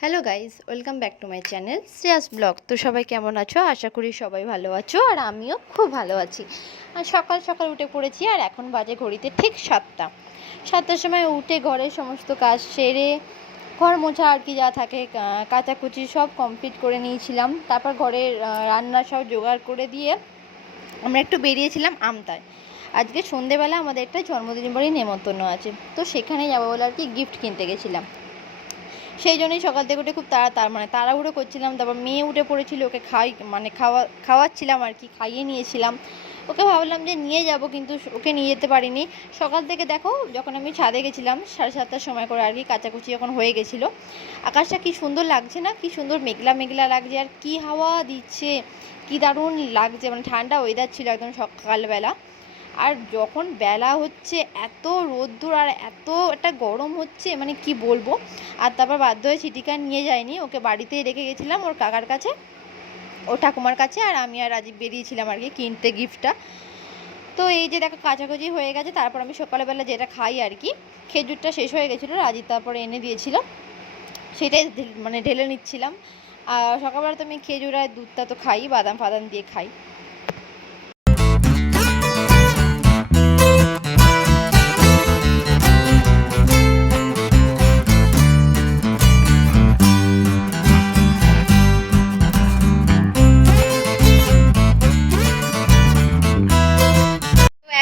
Hello guys, welcome back to my channel Shreyas blog. তো সবাই কেমন আছো? আশা করি সবাই ভালো আছো, আর আমিও খুব ভালো আছি। আর সকাল সকাল উঠে পড়েছি, আর এখন বাজে ঘড়িতে ঠিক 7টার সময় উঠে ঘরের সমস্ত কাজ সেরে, ঘর মোছা আর কি যা থাকে কাচাকুচি সব কমপ্লিট করে নিয়েছিলাম। তারপর ঘরের রান্না সব জোগাড় করে দিয়ে আমরা একটু বেরিয়েছিলাম আমতায়। আজকে সন্ধেবেলা আমাদের একটা জন্মদিন বাড়ি নেমন্তন্ন আছে, তো সেখানে যাবো বলে আর কি গিফট কিনতে গেছিলাম। সেই জন্যই সকাল থেকে উঠে খুব তাড়াহুড়ো করছিলাম। তারপর মেয়ে উঠে পড়েছিল, ওকে খাওয়াচ্ছিলাম আর কি, খাইয়ে নিয়েছিলাম। ওকে ভাবলাম যে নিয়ে যাব, কিন্তু ওকে নিয়ে যেতে পারিনি। সকাল থেকে দেখো, যখন আমি ছাদে গেছিলাম 7:30টার সময় করে আর কি, কাচাকুচি যখন হয়ে গেছিলো, আকাশটা কি সুন্দর লাগছে না? কি সুন্দর মেঘলা মেঘলা লাগছে, আর কি হাওয়া দিচ্ছে, কি দারুণ লাগছে। মানে ঠান্ডা ওয়েদার ছিল একদম সকালবেলা। আর যখন বেলা হচ্ছে এত রোদ্দুর আর এত একটা গরম হচ্ছে, মানে কি বলবো। আর তারপর বাধ্য হয়ে চিটিকা নিয়ে যায়নি, ওকে বাড়িতেই রেখে গেছিলাম ওর কাকার কাছে, ওর ঠাকুমার কাছে। আর আমি আর রাজীব বেরিয়েছিলাম আর কি কিনতে গিফটটা। তো এই যে দেখো কাচাকুচি হয়ে গেছে। তারপর আমি সকালবেলা যেটা খাই আর কি, খেজুরটা শেষ হয়ে গেছিলো, রাজীব তারপরে এনে দিয়েছিল, সেটাই মানে ঢেলে নিচ্ছিলাম। আর সকালবেলা তো আমি খেজুর আর দুধটা তো খাই, বাদাম ফাদাম দিয়ে খাই।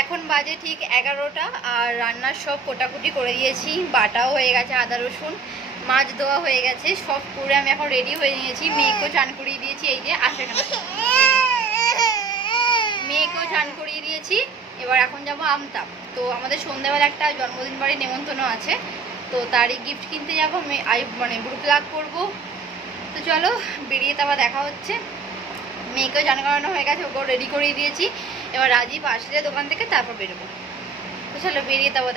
এখন বাজে ঠিক 11টা, আর রান্নার সব কোটাকুটি করে দিয়েছি, বাটাও হয়ে গেছে, আদা রসুন, মাছ ধোয়া হয়ে গেছে, সব করে আমি এখন রেডি হয়ে নিয়েছি। মেয়েকেও চান করিয়ে দিয়েছি, এই যে আসে কেন, মেয়েকেও চান করিয়ে দিয়েছি। এবার এখন যাবো আমতা। তো আমাদের সন্ধ্যাবেলা একটা জন্মদিন বাড়ি নেমন্তন্ন আছে, তো তারই গিফট কিনতে যাবো, মানে গ্রুপ প্লাগ করবো। তো চলো বেরিয়ে, তারপর দেখা হচ্ছে। মেয়েকেও চান করানো হয়ে গেছে, ওকেও রেডি করিয়ে দিয়েছি। এবার রাজীব আসলে দোকান থেকে তারপর বেরোবো। তো চলো বেরিয়ে তারপর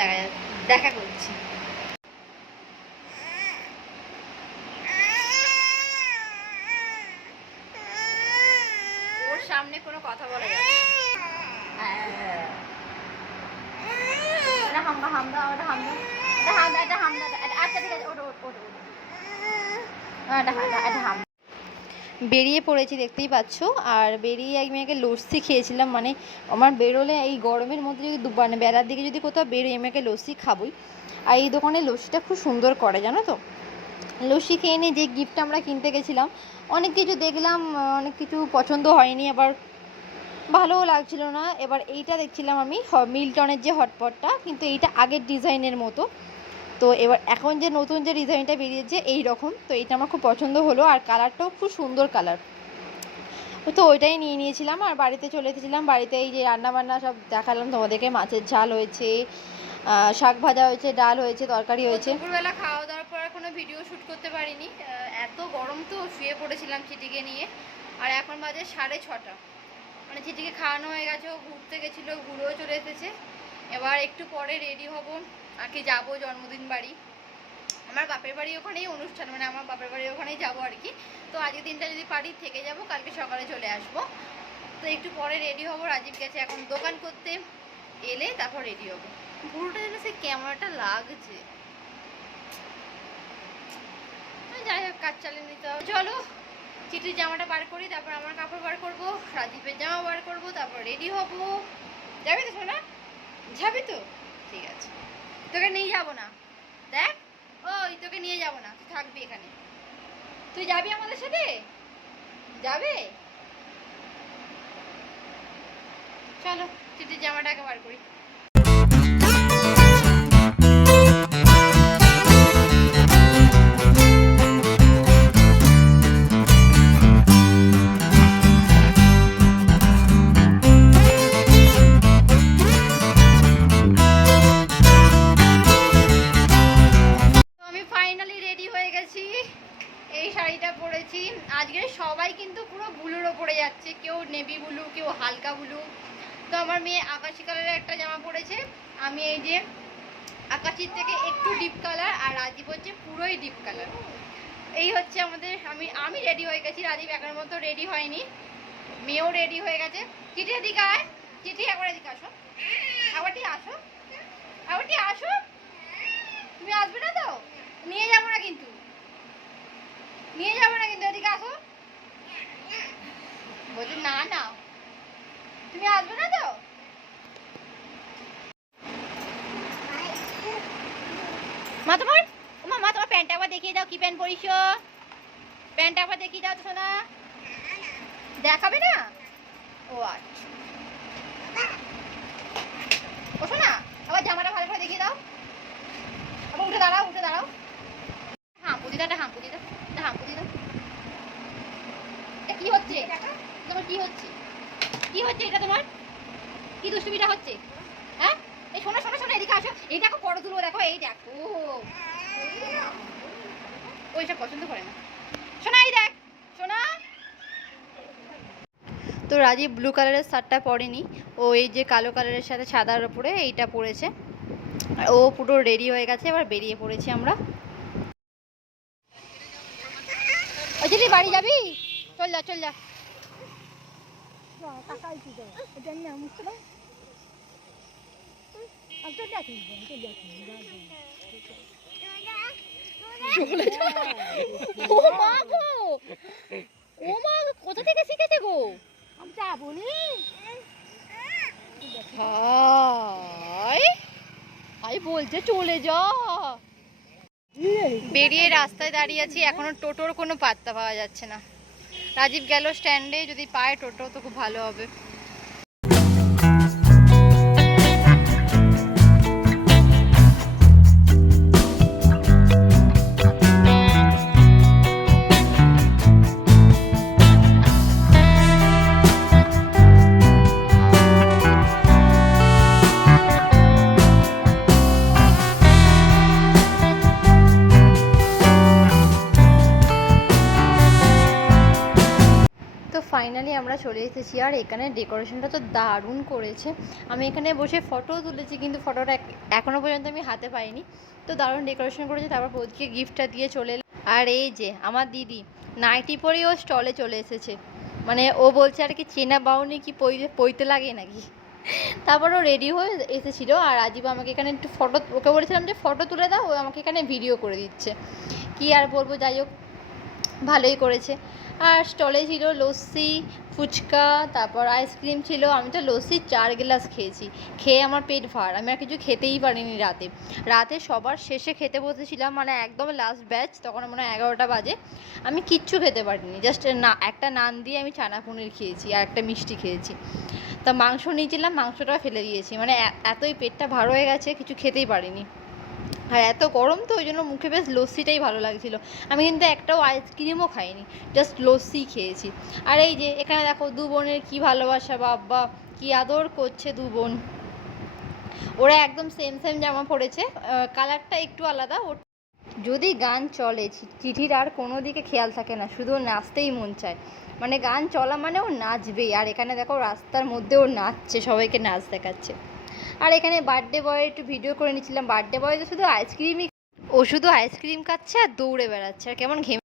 দেখা করছি। ওর সামনে কোনো কথা বলা যাবে না। হামদা হামদা ওটা হামদা, এটা হামদা, এটা হামদা, আচ্ছা ঠিক আছে, ওটা এটা হামদা। বেরিয়ে পড়েছি দেখতেই পাচ্ছ। আর বেরিয়ে আমি আগে লস্যি খেয়েছিলাম, মানে আমার বেরোলে এই গরমের মধ্যে যদি মানে বেলার দিকে যদি কোথাও বেরোই, আমি আগে লস্যি খাবই। আর এই দোকানে লস্যিটা খুব সুন্দর করে, জানো তো। লস্যি খেয়ে নিয়ে যে গিফটটা আমরা কিনতে গেছিলাম, অনেক কিছু দেখলাম, অনেক কিছু পছন্দ হয়নি, আবার ভালোও লাগছিল না। এবার এইটা দেখছিলাম আমি, মিল্টনের যে হটপটটা, কিন্তু এইটা আগের ডিজাইনের মতো। তো এবার এখন যে নতুন যে ডিজাইনটা বেরিয়েছে এই রকম, তো এইটা আমার খুব পছন্দ হলো, আর কালারটাও খুব সুন্দর কালার। তো ওইটাই নিয়ে নিয়েছিলাম, আর বাড়িতে চলে এসেছিলাম। বাড়িতে এই যে রান্নাবান্না সব দেখালাম তোমাদেরকে, মাছের ঝাল হয়েছে, শাক ভাজা হয়েছে, ডাল হয়েছে, তরকারি হয়েছে। দুপুরবেলা খাওয়া দাওয়ার পর কোনো ভিডিও শ্যুট করতে পারিনি, এত গরম, তো শুয়ে পড়েছিলাম চিটিকে নিয়ে। আর এখন বাজে 6:30, মানে চিটিকে খাওয়ানো হয়ে গেছে, ও ঘুরতে গেছিলো, ঘুরেও চলে এসেছে। এবার একটু পরে রেডি হব আর কি, যাবো জন্মদিন বাড়ি। আমার বাপের বাড়ি ওখানেই অনুষ্ঠান, মানে আমার বাপের বাড়ি ওখানেই যাবো আর কি। তো আজকের দিনটা যদি পারি থেকে যাব, কালকে সকালে চলে আসবো। তো একটু পরে রেডি হব, রাজীব গেছে এখন দোকান করতে, এলে তারপর রেডি হবো। পুরোটা যেন সে ক্যামেরাটা লাগছে, যাই হোক কাজ চালিয়ে নিতে হবে। চলো চিঠির জামাটা বার করি, তারপর আমার কাপড় বার করবো, রাজীবের জামা বার করবো, তারপর রেডি হব। যাবি তো সোনা? যাবি তো? ঠিক আছে, তোকে নিয়ে যাবো না, দেখ, ওই তোকে নিয়ে যাবো না, তুই থাকবি এখানে। তুই যাবি আমাদের সাথে? যাবে? চলো চিঠির জামাটাকে বার করি। এই শাড়িটা পরেছি আজকে, সবাই কিন্তু পুরো ব্লুর ওপরে যাচ্ছে, কেউ নেভি ব্লু, কেউ হালকা ব্লু। তো আমার মেয়ে আকাশি কালারের একটা জামা পরেছে, আমি এই যে আকাশির থেকে একটু ডিপ কালার, আর রাজীব হচ্ছে পুরোই ডিপ কালার। এই হচ্ছে আমাদের, আমি রেডি হয়ে গেছি, রাজীব এখনো মতো রেডি হয়নি, মেয়েও রেডি হয়ে গেছে। চিঠি এদিকে আয়, চিঠি একবার এদিকে আসো, আবারটি আসো, আবারটি আসো। তুমি আসবে না তো? নিয়ে যাবো না কিন্তু। নিয়ে যাবো না কিন্তু, এদিকে আসো। বলছি না না, তুমি আসবে না তো? মা তোমার প্যান্টটা একবার দেখিয়ে দাও, কি প্যান্ট পরিছো? প্যান্টটা একবার দেখিয়ে দাও তো সোনা। দেখাবে না? ও আচ্ছা, ও সোনা আবার জামাটা ভালো করে দেখিয়ে দাও। আবার উঠে দাঁড়াও, উঠে দাঁড়াও। হাঁপুদি দাও, হাঁপুদি দাও, হাঁপুদি দাও। এটা কি হচ্ছে তোমার? কি হচ্ছে, কি হচ্ছে এটা তোমার? কি দুষ্টুমিটা হচ্ছে? হ্যাঁ, এই শোনো শোনো শোনো, এদিকে আসো। এই দেখো বড় তুলো, দেখো এই দেখো। ওইসব পছন্দ করে না শোনা। এই দেখ শোনা। তো রাজীব ব্লু কালারের শার্টটা পরেনি, ও এই যে কালো কালারের সাথে সাদার উপরে এইটা পরেছে। আর ও পুরো রেডি হয়ে গেছে, এবার বেরিয়ে পড়েছি আমরা। ওই যে বাড়ি যাবি, চল যা চল যা। ও মা গো, ও মা কোথা থেকে শিখেছে গো? আমি যাবো নি। হাই বলছে চলে যা। বেরিয়ে রাস্তায় দাঁড়িয়ে আছি, এখনো টোটোর কোনো পাত্তা পাওয়া যাচ্ছে না। রাজীব গেল স্ট্যান্ডে, যদি পায় টোটো তো খুব ভালো হবে। তো ফাইনালি আমরা চলে এসেছি, আর এখানে ডেকোরেশনটা তো দারুণ করেছে। আমি এখানে বসে ফটোও তুলেছি, কিন্তু ফটোটা এখনও পর্যন্ত আমি হাতে পাইনি। তো দারুণ ডেকোরেশন করেছে। তারপর বৌদিকে গিফটটা দিয়ে চলে এলাম। আর এই যে আমার দিদি নাইটি পরেও স্টলে চলে এসেছে, মানে ও বলছে আর কি চেনা বাউনি কি পইতে লাগে নাকি। তারপর ও রেডি হয়ে এসেছিলো, আর রাজীব আমাকে এখানে একটু ফটো, ওকে বলেছিলাম যে ফটো তুলে দাও, ও আমাকে এখানে ভিডিও করে দিচ্ছে। কি আর বলবো, যাই হোক ভালোই করেছে। আর স্টলে ছিল লস্যি, ফুচকা, তারপর আইসক্রিম ছিল। আমি তো লস্যি 4 গ্লাস খেয়েছি, খেয়ে আমার পেট ভার, আমি আর কিছু খেতেই পারিনি। রাতে সবার শেষে খেতে বসেছিলাম, মানে একদম লাস্ট ব্যাচ, তখন মনে হয় 11টা বাজে। আমি কিচ্ছু খেতে পারিনি, জাস্ট না একটা নান দিয়ে আমি চানা পনির খেয়েছি আর একটা মিষ্টি খেয়েছি। তা মাংস নিয়েছিলাম, মাংসটা ফেলে দিয়েছি, মানে এতই পেটটা ভার হয়ে গেছে, কিছু খেতেই পারিনি। আর এত গরম তো ওই জন্য মুখে বেশ লস্যিটাই ভালো লাগছিলো। আমি কিন্তু একটাও আইসক্রিমও খাইনি, জাস্ট লস্যি খেয়েছি। আর এই যে এখানে দেখো দু বোনের কী ভালোবাসা, বাবা কী আদর করছে দু বোন। ওরা একদম সেম সেম জামা পরেছে, কালারটা একটু আলাদা। যদি গান চলে চিঠির আর কোনো দিকে খেয়াল থাকে না, শুধু নাচতেই মন চায়। মানে গান চলা মানে ও নাচবেই। আর এখানে দেখো রাস্তার মধ্যে ও নাচছে, সবাইকে নাচ দেখাচ্ছে। আর এখানে বার্থডে বয় একটু ভিডিও করে নিচ্ছিলাম। বার্থডে বয় তো শুধু আইসক্রিমই, ও শুধু আইসক্রিম খাচ্ছে আর দৌড়ে বেড়াচ্ছে, আর কেমন ঘেমে।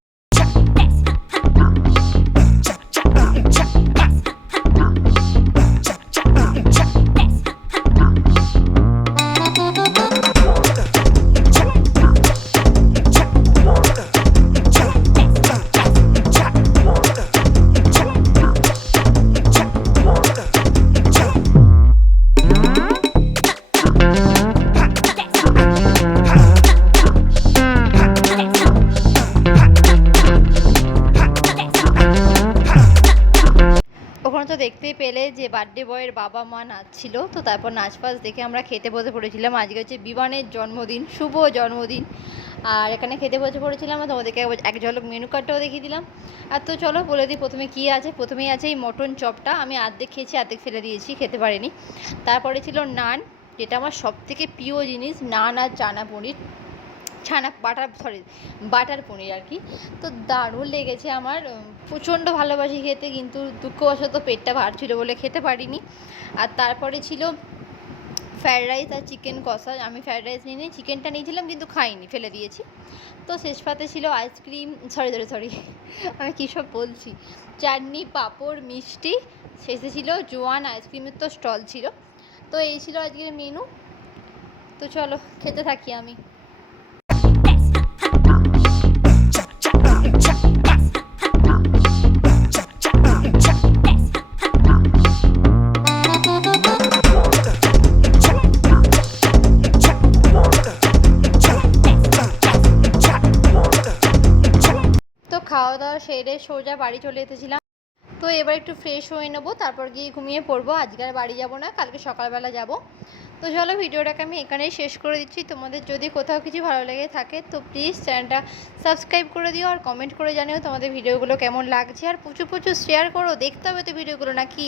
ওখানে তো দেখতেই পেলে যে বার্থডে বয়ের বাবা মা নাচছিল। তো তারপর নাচ ফাচ দেখে আমরা খেতে বসে পড়েছিলাম। আজকে হচ্ছে বিমানের জন্মদিন, শুভ জন্মদিন। আর এখানে খেতে বসে পড়েছিলাম, তোমাদেরকে এক ঝলক মেনু কার্ডটাও দেখিয়ে দিলাম। আর তো চলো বলে দিই প্রথমে কী আছে। প্রথমেই আছে এই মটন চপটা, আমি অর্ধেক খেয়েছি, অর্ধেক ফেলে দিয়েছি, খেতে পারিনি। তারপরে ছিল নান, যেটা আমার সবথেকে প্রিয় জিনিস, নান আর চানা পনির, বাটার পনির আর কি। তো দারুণ লেগেছে আমার, প্রচণ্ড ভালোবাসি খেতে, কিন্তু দুঃখবশত পেটটা ভার ছিল বলে খেতে পারিনি। আর তারপরে ছিল ফ্রায়েড রাইস আর চিকেন কষা। আমি ফ্রায়েড রাইস নিয়ে নিই, চিকেনটা নিয়েছিলাম কিন্তু খাইনি, ফেলে দিয়েছি। তো শেষ পাতে ছিল আইসক্রিম, সরি আমি কী সব বলছি, চাটনি, পাঁপড়, মিষ্টি। শেষে ছিল জোয়ান আইসক্রিমের তো স্টল ছিল। তো এই ছিল আজকের মেনু। তো চলো খেতে থাকি আমি। সেরে সোজা বাড়ি চলে এসেছিলাম। তো এবার একটু ফ্রেশ হয়ে নেবো, তারপর গিয়ে ঘুমিয়ে পড়বো। আজকে আর বাড়ি যাব না, কালকে সকালবেলা যাব। তো চলো ভিডিওটাকে আমি এখানেই শেষ করে দিচ্ছি। তোমাদের যদি কোথাও কিছু ভালো লেগে থাকে তো প্লিজ চ্যানেলটা সাবস্ক্রাইব করে দিও, আর কমেন্ট করে জানিও তোমাদের ভিডিওগুলো কেমন লাগছে, আর প্রচুর প্রচুর শেয়ার করো। দেখতে হবে তো ভিডিওগুলো নাকি।